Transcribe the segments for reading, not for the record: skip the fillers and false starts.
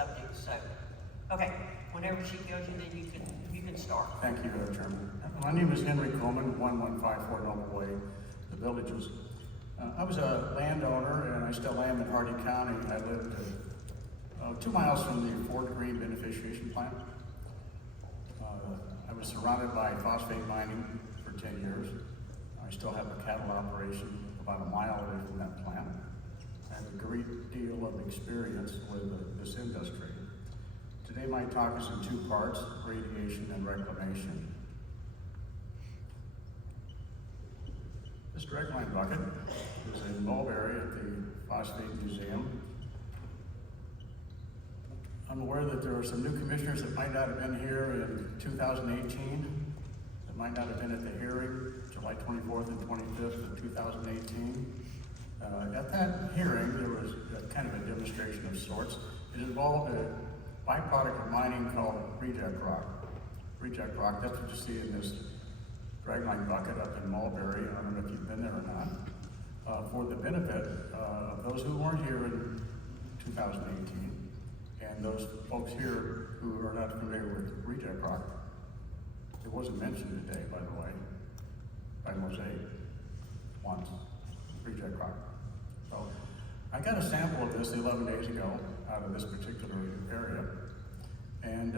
subject. So, okay, whenever she goes, and then you can start. Thank you, Chairman. My name is Henry Kuhlman, 1154 Noble Way, the Villages. I was a landowner, and I still am in Hardee County. I lived 2 miles from the Fort Greene beneficiation plant. I was surrounded by phosphate mining for 10 years. I still have a cattle operation about a mile away from that plant. I have a great deal of experience with this industry. Today my talk is in 2 parts, radiation and reclamation. This dragline bucket is in Mulberry at the Phosphate Museum. I'm aware that there are some new commissioners that might not have been here in 2018, that might not have been at the hearing, July 24th and 25th of 2018. At that hearing, there was kind of a demonstration of sorts. It involved a byproduct of mining called reject rock. Reject rock, that's what you see in this dragline bucket up in Mulberry. I don't know if you've been there or not. For the benefit of those who weren't here in 2018, and those folks here who are not familiar with reject rock. It wasn't mentioned today, by the way, by Mosaic, once, reject rock. So I got a sample of this 11 days ago out of this particular area, and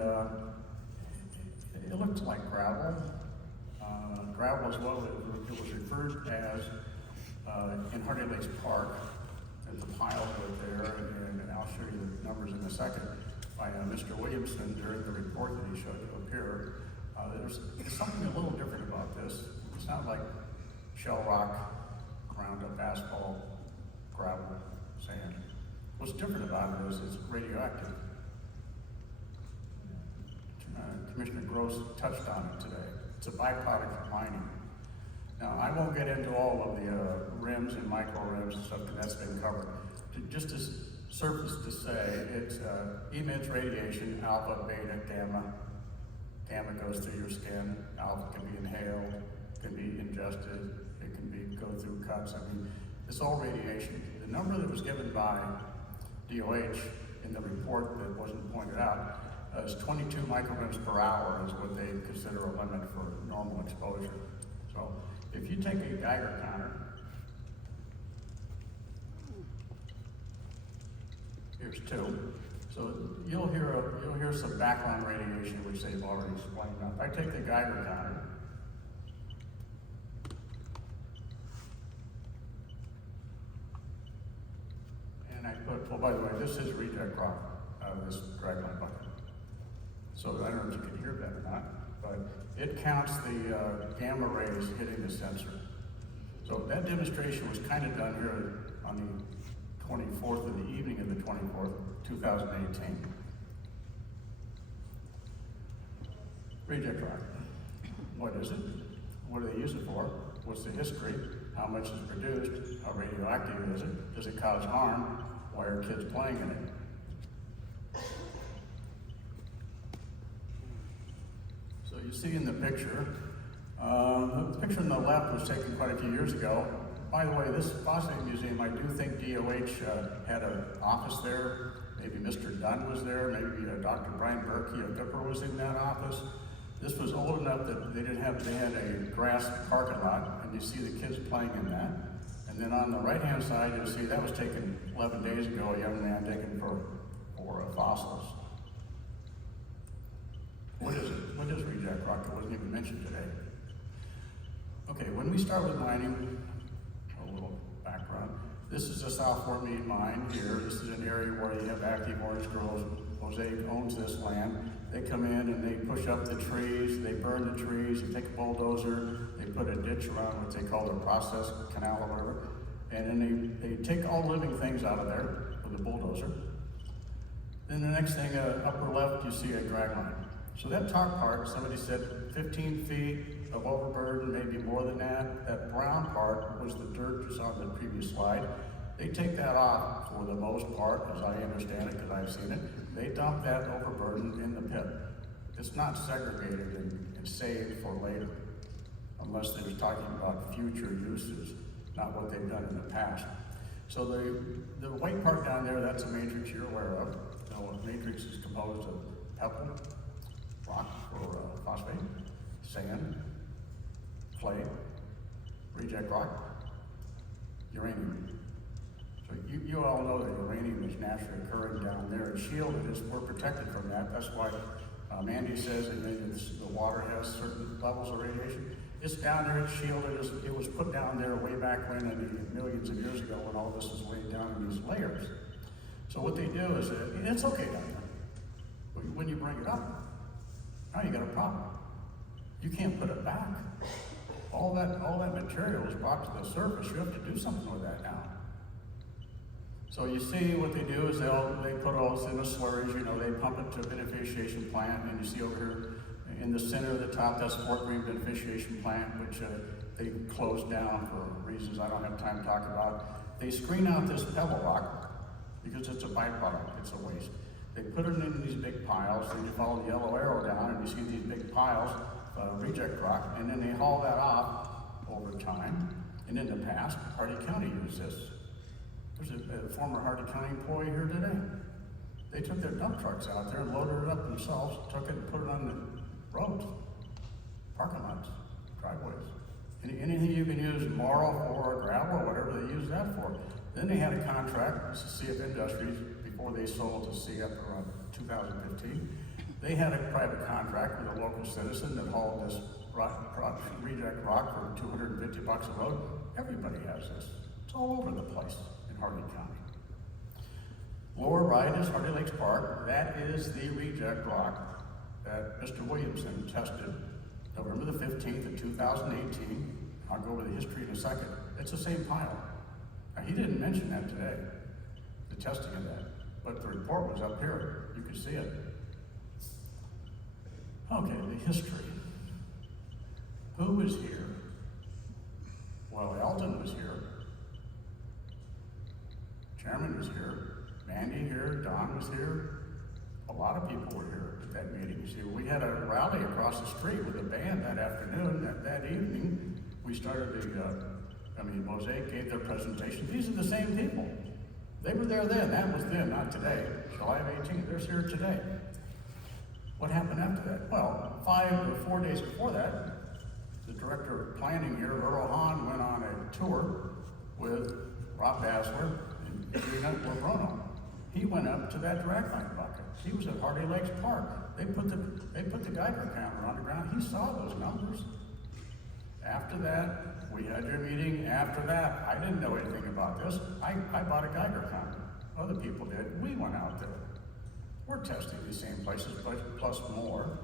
it looked like gravel. Gravel is what it was referred as in Hardy Lakes Park. There's a pile over there, and I'll show you the numbers in a second, by Mr. Williamson during the report that he showed you up here. There's something a little different about this. It's not like shell rock, ground up asphalt, gravel, sand. What's different about it is it's radioactive. Commissioner Gross touched on it today. It's a byproduct of mining. Now, I won't get into all of the rims and micro rims and stuff, because that's been covered. Just to surface to say, it emits radiation, alpha, beta, gamma. Gamma goes through your skin, alpha can be inhaled, can be ingested, it can go through cuts. I mean, it's all radiation. The number that was given by DOH in the report that wasn't pointed out is 22 micrograms per hour is what they consider a limit for normal exposure. So if you take a Geiger counter, here's 2. So you'll hear some background radiation, which they've already explained. Now, if I take the Geiger counter, and I put, well, by the way, this is reject rock out of this dragline bucket. So I don't know if you can hear that or not, but it counts the gamma rays hitting the sensor. So that demonstration was kind of done here on the 24th of the evening of the 24th, 2018. Reject rock. What is it? What do they use it for? What's the history? How much is produced? How radioactive is it? Does it cause harm? Why are kids playing in it? So you see in the picture on the left was taken quite a few years ago. By the way, this Phosphate Museum, I do think DOH had an office there. Maybe Mr. Dunn was there, maybe Dr. Brian Berkey, a Dipper, was in that office. This was old enough that they had a grass parking lot, and you see the kids playing in that. And then on the right-hand side, you'll see that was taken 11 days ago, a young man taken for fossils. What is it? What is reject rock? It wasn't even mentioned today. Okay, when we start with mining, a little background. This is the South Fort Meade mine here. This is an area where you have active orange groves. Mosaic owns this land. They come in and they push up the trees, they burn the trees, they take a bulldozer, they put a ditch around what they call their process canal or whatever, and then they take all living things out of there with a bulldozer. Then the next thing, upper left, you see a drag line. So that top part, somebody said 15 feet of overburden, maybe more than that. That brown part was the dirt you saw in the previous slide. They take that off for the most part, as I understand it, because I've seen it. They dump that overburden in the pit. It's not segregated and saved for later, unless they're talking about future uses, not what they've done in the past. So the white part down there, that's a matrix you're aware of. So a matrix composed of pebble, rock for phosphate, sand, clay, reject rock, uranium. So you all know that uranium is naturally occurring down there. It's shielded, we're protected from that. That's why Mandy says that the water has certain levels of radiation. It's down there, it's shielded, it was put down there way back when, millions of years ago, when all this was laid down in these layers. So what they do is, it's okay down there. But when you bring it up, now you got a problem. You can't put it back. All that material is brought to the surface. You have to do something with that now. So you see what they do is they put all this in a slurry, they pump it to a beneficiation plant, and you see over here in the center of the top, that's Fort Greene beneficiation plant, which they closed down for reasons I don't have time to talk about. They screen out this pebble rock because it's a byproduct, it's a waste. They put it in these big piles, and you follow the yellow arrow down, and you see these big piles of reject rock, and then they haul that off over time. And in the past, Hardy County used this. There's a former Hardy County employee here today. They took their dump trucks out there and loaded it up themselves, took it and put it on the roads, parking lots, driveways. Anything you can use marl for, gravel, or whatever they use that for. Then they had a contract with CF Industries before they sold to CF around 2015. They had a private contract with a local citizen that hauled this reject rock for $250 a load. Everybody has this. It's all over the place in Hardy County. Lower right is Hardy Lakes Park. That is the reject rock that Mr. Williamson tested November the 15th of 2018. I'll go over the history in a second. It's the same pile. Now, he didn't mention that today, the testing of that, but the report was up here. You could see it. Okay, the history. Who was here? Well, Eldon was here. Chairman was here. Mandy here. Don was here. A lot of people were here at that meeting. See, we had a rally across the street with a band that afternoon. That evening, we started Mosaic gave their presentation. These are the same people. They were there then. That was then, not today. July of 18th. They're here today. What happened after that? Well, 5 or 4 days before that, the director of planning here, Earl Hahn, went on a tour with Rob Basler and Adriana Lebrono. He went up to that dragline bucket. He was at Hardy Lakes Park. They put the Geiger counter on the ground. He saw those numbers. After that, we had your meeting. After that, I didn't know anything about this. I bought a Geiger counter. Other people did. We went out there. We're testing these same places, plus more.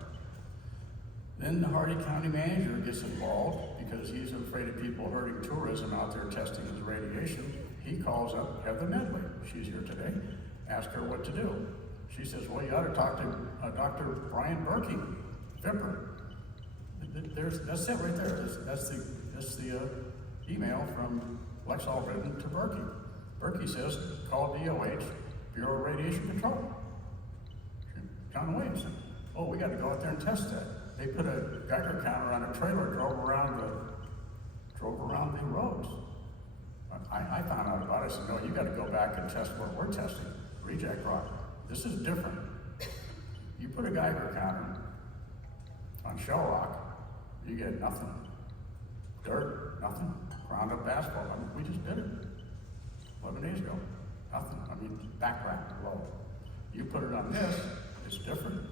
Then the Hardy County manager gets involved because he's afraid of people hurting tourism out there testing his radiation. He calls up Heather Medley. She's here today. Ask her what to do. She says, well, you ought to talk to Dr. Brian Berkey, Vipper. That's it right there. That's the email from Lex Albritton to Berkey. Berkey says, call DOH, Bureau of Radiation Control. John Williamson. Oh, we got to go out there and test that. They put a Geiger counter on a trailer, drove around the roads. I found out about it. I said, no, you got to go back and test what we're testing. Reject rock. This is different. You put a Geiger counter on shell rock, you get nothing. Dirt, nothing. Ground up asphalt. We just did it 11 days ago. Nothing. Background, low. You put it on this, it's different.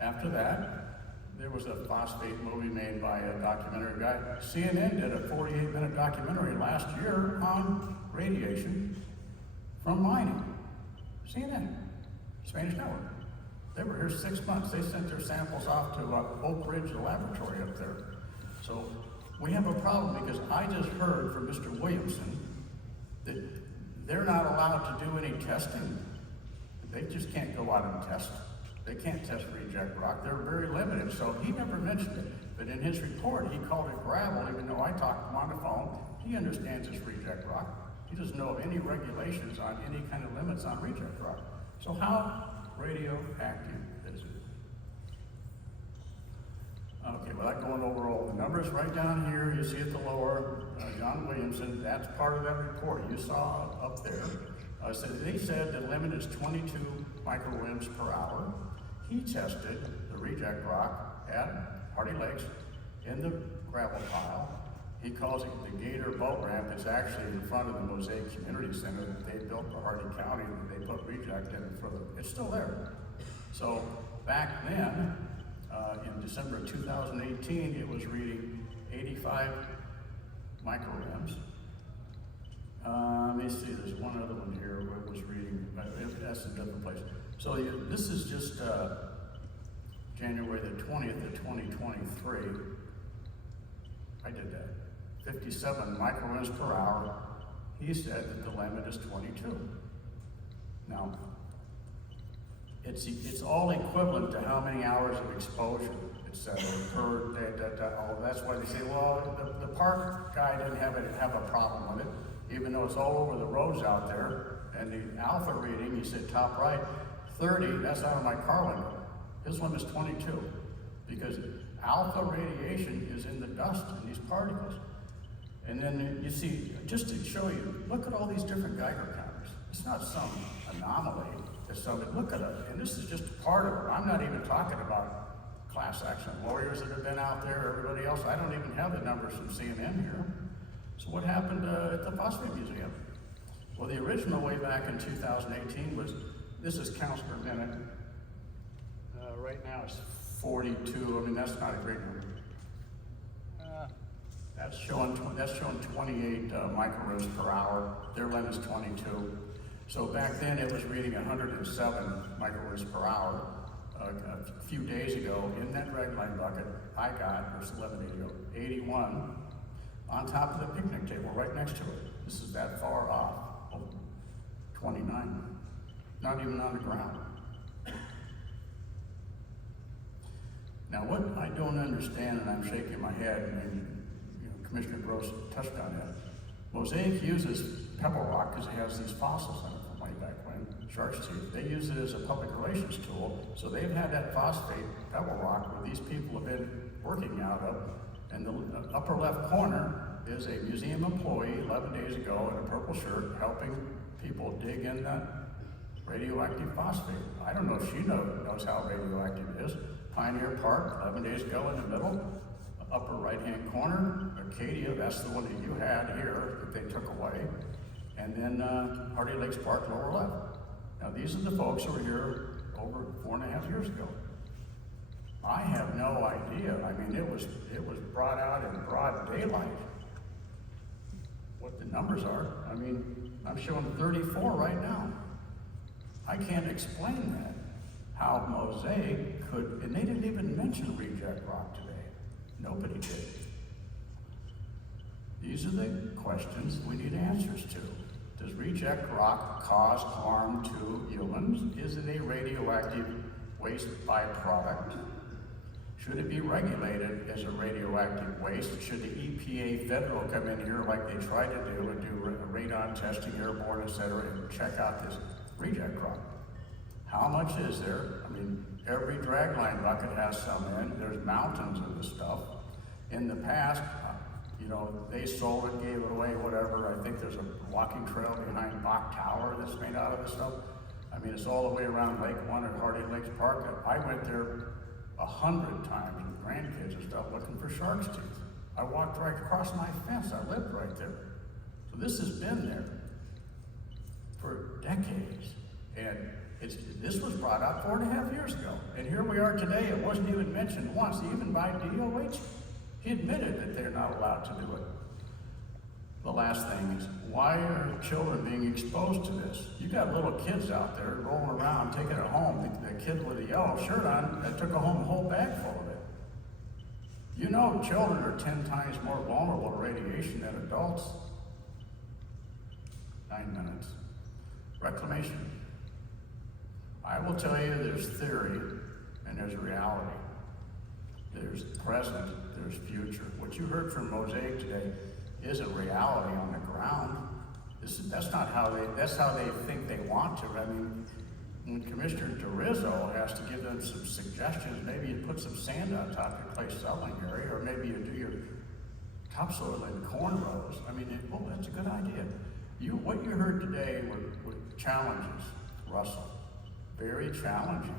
After that, there was a phosphate movie made by a documentary guy. CNN did a 48-minute documentary last year on radiation from mining. CNN, Spanish Network. They were here 6 months. They sent their samples off to Oak Ridge, the laboratory up there. So we have a problem because I just heard from Mr. Williamson that they're not allowed to do any testing. They just can't go out and test. They can't test reject rock. They're very limited. So he never mentioned it. But in his report, he called it gravel, even though I talked to him on the phone. He understands it's reject rock. He doesn't know of any regulations on any kind of limits on reject rock. So how radioactive is it? Okay, without going over all the numbers, right down here, you see at the lower, John Williamson, that's part of that report you saw up there. So they said the limit is 22 microwinds per hour. He tested the reject rock at Hardy Lakes in the gravel pile. He calls it the Gator Boat Ramp. It's actually in front of the Mosaic Community Center that they built for Hardy County. They put reject in it it's still there. So back then, in December of 2018, it was reading 85 micrograms. Let me see, there's one other one here where it was reading, but that's a different place. So this is just January the 20th of 2023. I did that. 57 micrograms per hour. He said that the limit is 22. Now, it's all equivalent to how many hours of exposure, et cetera, per day. That's why they say, well, the park guy didn't have a problem with it, even though it's all over the roads out there. And the alpha reading, he said top right, 30, that's out of my car window. His one is 22, because alpha radiation is in the dust in these particles. And then you see, just to show you, look at all these different Geiger counters. It's not some anomaly. Look at it, and this is just part of it. I'm not even talking about class action lawyers that have been out there, everybody else. I don't even have the numbers from CNN here. So what happened at the Phosphate Museum? Well, the original way back in 2018 was, this is counts per minute. Right now it's 42. I mean, that's not a great number. That's showing 28 micrograms per hour. Their limit is 22. So back then it was reading 107 micrograms per hour. A few days ago, in that dragline bucket, I got, or 11 days ago, 81 on top of the picnic table right next to it. This is that far off. 29. Not even on the ground. Now what I don't understand, and I'm shaking my head, and Commissioner Gross touched on that, Mosaic uses pebble rock because it has these fossils in it from way back when, shark's teeth. They use it as a public relations tool, so they've had that phosphate pebble rock where these people have been working out of, and the upper left corner is a museum employee 11 days ago in a purple shirt helping people dig in the radioactive phosphate. I don't know if she knows how radioactive it is. Pioneer Park, 11 days ago in the middle, upper right-hand corner, Acadia, that's the one that you had here that they took away. And then Hardy Lakes Park, lower left. Now these are the folks who were here over 4.5 years ago. I have no idea. I mean, it was brought out in broad daylight. What the numbers are. I mean, I'm showing 34 right now. I can't explain that. How Mosaic could, and they didn't even mention reject rock today. Nobody did. These are the questions we need answers to. Does reject rock cause harm to humans? Is it a radioactive waste byproduct? Should it be regulated as a radioactive waste? Should the EPA federal come in here like they tried to do and do radon testing, airborne, et cetera, and check out this reject rock? How much is there? I mean, every dragline bucket has some in. There's mountains of this stuff. In the past, they sold it, gave it away, whatever. I think there's a walking trail behind Bach Tower that's made out of this stuff. I mean, it's all the way around Lake One at Hardy Lakes Park. I went there 100 times with grandkids and stuff looking for shark's teeth. I walked right across my fence. I lived right there. So this has been there for decades. And this was brought up 4.5 years ago. And here we are today. It wasn't even mentioned once, even by DOH. He admitted that they're not allowed to do it. The last thing is, why are children being exposed to this? You got little kids out there rolling around, taking it home. The kid with a yellow shirt on that took home a whole bag full of it. You know children are 10 times more vulnerable to radiation than adults. 9 minutes. Reclamation. I will tell you there's theory and there's reality. There's present, there's future. What you heard from Mosaic today isn't reality on the ground. That's how they think they want to. I mean, when Commissioner DeRizzo has to give them some suggestions, maybe you put some sand on top of your clay settling area, or maybe you do your topsoil and corn rows. I mean, that's a good idea. What you heard today were challenges, Russell. Very challenging.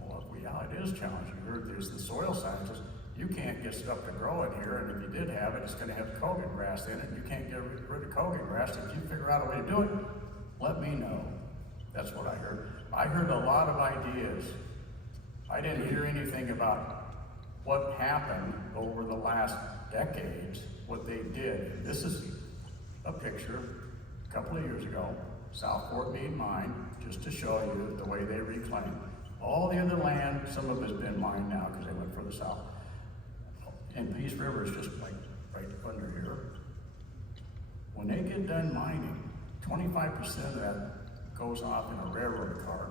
Well, yeah, it is challenging. You heard there's the soil scientist. You can't get stuff to grow in here, and if you did have it, it's going to have Kogan grass in it. You can't get rid of Kogan grass. If you figure out a way to do it, let me know. That's what I heard. I heard a lot of ideas. I didn't hear anything about what happened over the last decades, what they did. This is a picture a couple of years ago, South Fort Meade Mine, just to show you the way they reclaimed. All the other land, some of it has been mined now because they went further south. And Peace River is just like right under here. When they get done mining, 25% of that goes off in a railroad car.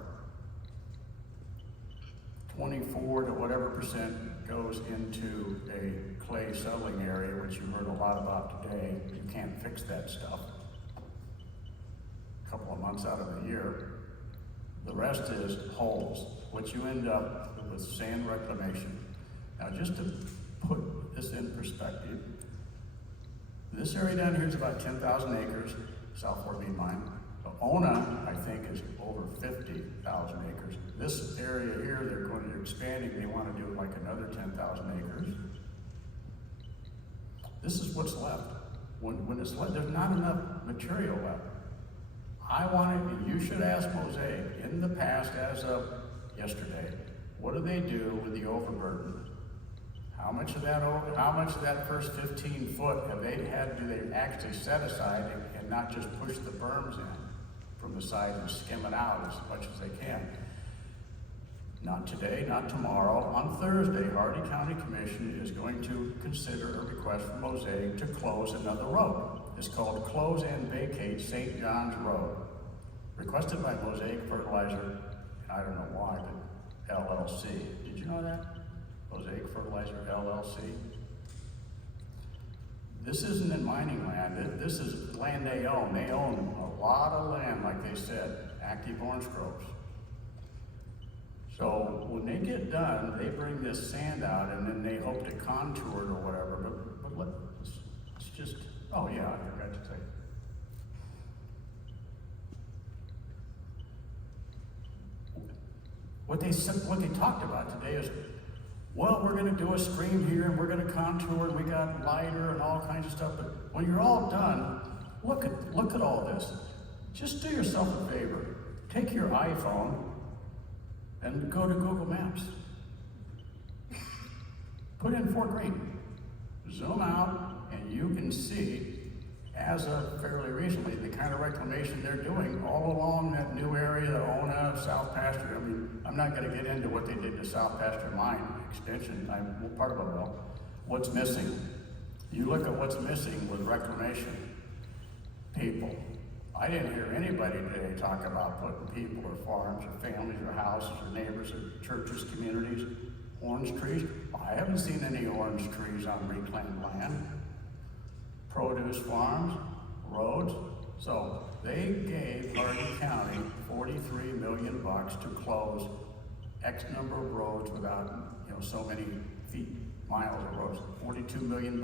24 to whatever percent goes into a clay settling area, which you heard a lot about today. You can't fix that stuff. A couple of months out of the year. The rest is holes, which you end up with sand reclamation. Now, just to put this in perspective, this area down here is about 10,000 acres, South Fort Meade Mine. Ona, I think, is over 50,000 acres. This area here, they're going to expanding. They want to do like another 10,000 acres. This is what's left. When it's left, there's not enough material left. I wanted, and you should ask Mosaic, in the past, as of yesterday, what do they do with the overburden? How much of that first 15 foot do they actually set aside and not just push the berms in from the side and skim it out as much as they can? Not today, not tomorrow. On Thursday, Hardee County Commission is going to consider a request from Mosaic to close another road. It's called Close and Vacate St. John's Road. Requested by Mosaic Fertilizer, I don't know why, but LLC. Did you know that? Mosaic Fertilizer LLC. This isn't in mining land. This is land they own. They own a lot of land, like they said, active orange groves. So when they get done, they bring this sand out and then they hope to contour it or whatever. But let's just, oh yeah, I forgot to tell you. What they talked about today is, well, we're going to do a stream here and we're going to contour and we got lighter and all kinds of stuff. But when you're all done, look at all this. Just do yourself a favor. Take your iPhone and go to Google Maps. Put in Fort Greene. Zoom out and you can see, as of fairly recently, the kind of reclamation they're doing all along that new area, the Ona, South Pasture. I mean, I'm not going to get into what they did to South Pasture Mine extension. Part of it will. What's missing? You look at what's missing with reclamation. People. I didn't hear anybody today talk about putting people or farms or families or houses or neighbors or churches, communities, orange trees. I haven't seen any orange trees on reclaimed land. Produce farms, roads. So they gave Hardee County $43 million to close X number of roads without, so many miles of roads, $42 million.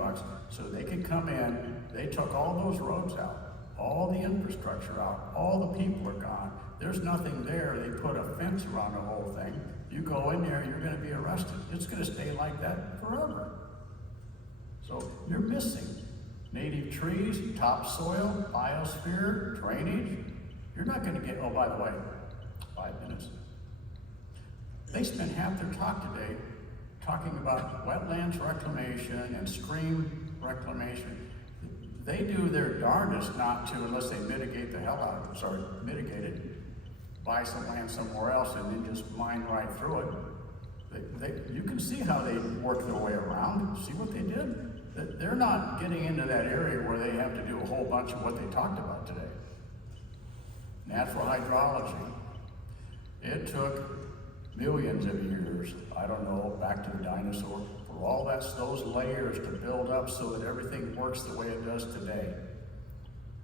So they could come in, they took all those roads out, all the infrastructure out, all the people are gone. There's nothing there. They put a fence around the whole thing. You go in there, you're gonna be arrested. It's gonna stay like that forever. So you're missing native trees, topsoil, biosphere, drainage. You're not gonna get, oh, by the way, 5 minutes. They spent half their talk today talking about wetlands reclamation and stream reclamation. They do their darndest not to, unless they mitigate the hell out of it, mitigate it, buy some land somewhere else and then just mine right through it. You can see how they work their way around. See what they did? They're not getting into that area where they have to do a whole bunch of what they talked about today. Natural hydrology. It took millions of years, I don't know, back to the dinosaur, for all those layers to build up so that everything works the way it does today.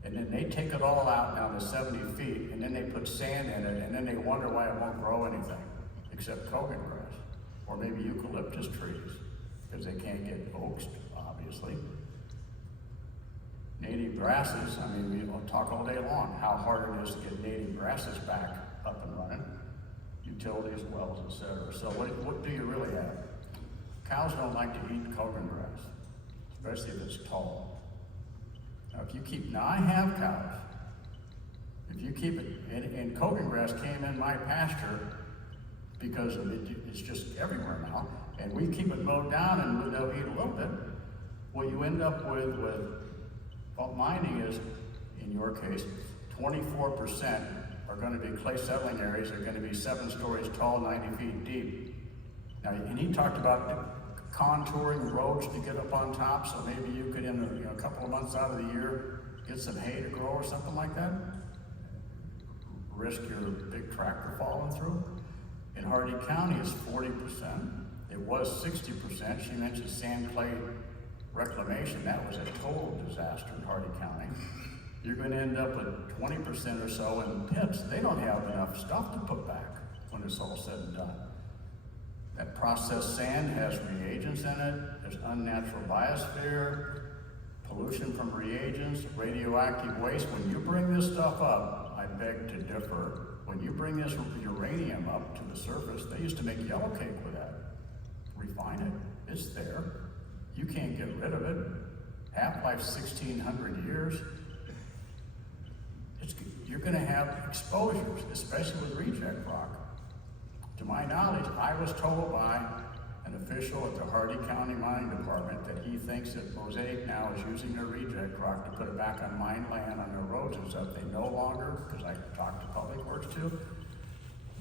And then they take it all out down to 70 feet, and then they put sand in it, and then they wonder why it won't grow anything, except Kogan grass, or maybe eucalyptus trees, because they can't get oaks, obviously. Native grasses, I mean, we will talk all day long how hard it is to get native grasses back up and running. Utilities, wells, etc. So what do you really have? Cows don't like to eat Kogan grass, especially if it's tall. Now if you keep, now I have cows. If you keep it, and Kogan grass came in my pasture because of it's just everywhere now, and we keep it mowed down and they'll eat a little bit. What you end up with mining is, in your case, 24% are going to be clay settling areas, are going to be 7 stories tall, 90 feet deep. Now, and he talked about contouring roads to get up on top, so maybe you could, in a couple of months out of the year, get some hay to grow or something like that. Risk your big tractor falling through. In Hardy County, it's 40%. It was 60%. She mentioned sand clay reclamation. That was a total disaster in Hardy County. You're going to end up with 20% or so in pits. They don't have enough stuff to put back when it's all said and done. That processed sand has reagents in it. There's unnatural biosphere, pollution from reagents, radioactive waste. When you bring this stuff up, I beg to differ. When you bring this uranium up to the surface, they used to make yellow cake with that. Refine it. It's there. You can't get rid of it. Half-life's 1,600 years. You're going to have exposures, especially with reject rock. To my knowledge, I was told by an official at the Hardy County Mining Department that he thinks that Mosaic now is using their reject rock to put it back on mine land on their roads and stuff. They no longer, because I talked to Public Works too,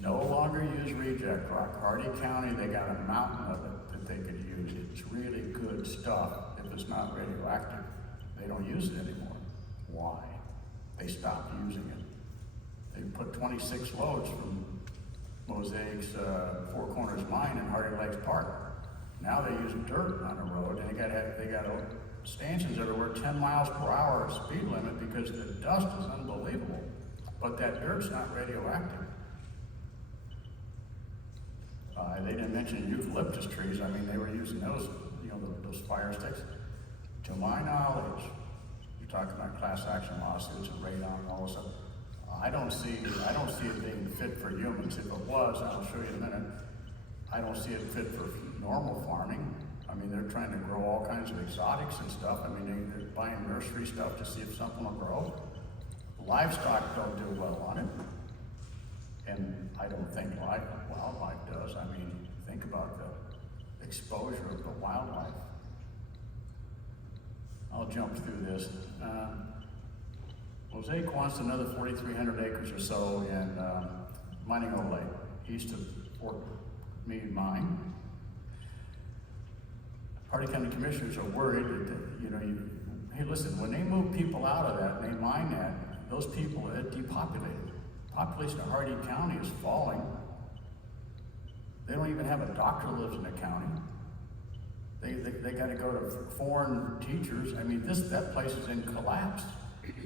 no longer use reject rock. Hardy County, they got a mountain of it that they could use. It's really good stuff if it's not radioactive. They don't use it anymore. Why? They stopped using it. They put 26 loads from Mosaic's Four Corners mine in Hardy Lakes Park. Now they use dirt on the road, and they got stanchions everywhere, 10 miles per hour speed limit, because the dust is unbelievable. But that dirt's not radioactive. They didn't mention eucalyptus trees. I mean, they were using those, those fire sticks. To my knowledge, you're talking about class action lawsuits and radon and all this stuff. I don't see it being fit for humans. If it was, I'll show you in a minute. I don't see it fit for normal farming. I mean, they're trying to grow all kinds of exotics and stuff. I mean, they're buying nursery stuff to see if something will grow. Livestock don't do well on it. And I don't think wildlife does. I mean, think about the exposure of the wildlife. I'll jump through this. Mosaic wants another 4,300 acres or so in Mining Overlay, east of Fort Meade Mine. Hardy County Commissioners are worried that, hey, listen, when they move people out of that and they mine that, those people are depopulated. Population of Hardy County is falling. They don't even have a doctor who lives in the county. They got to go to foreign teachers. I mean, that place is in collapse.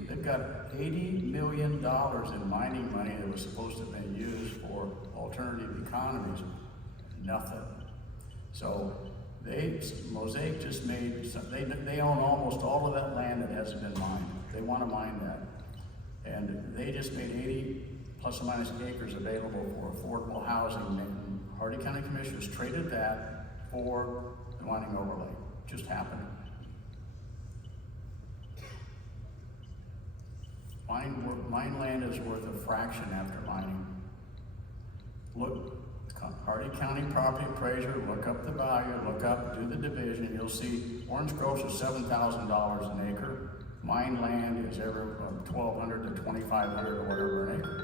They've got $80 million in mining money that was supposed to have been used for alternative economies. Nothing. So Mosaic just they own almost all of that land that hasn't been mined. They want to mine that. And they just made 80 plus or minus acres available for affordable housing. And Hardy County Commissioners traded that for the mining overlay. Just happened. Mine land is worth a fraction after mining. Look, Hardy County property appraiser, look up the value, do the division. You'll see Orange Groves is $7,000 an acre. Mine land is ever from $1,200 to $2,500 or whatever an acre.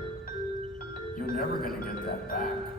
You're never going to get that back.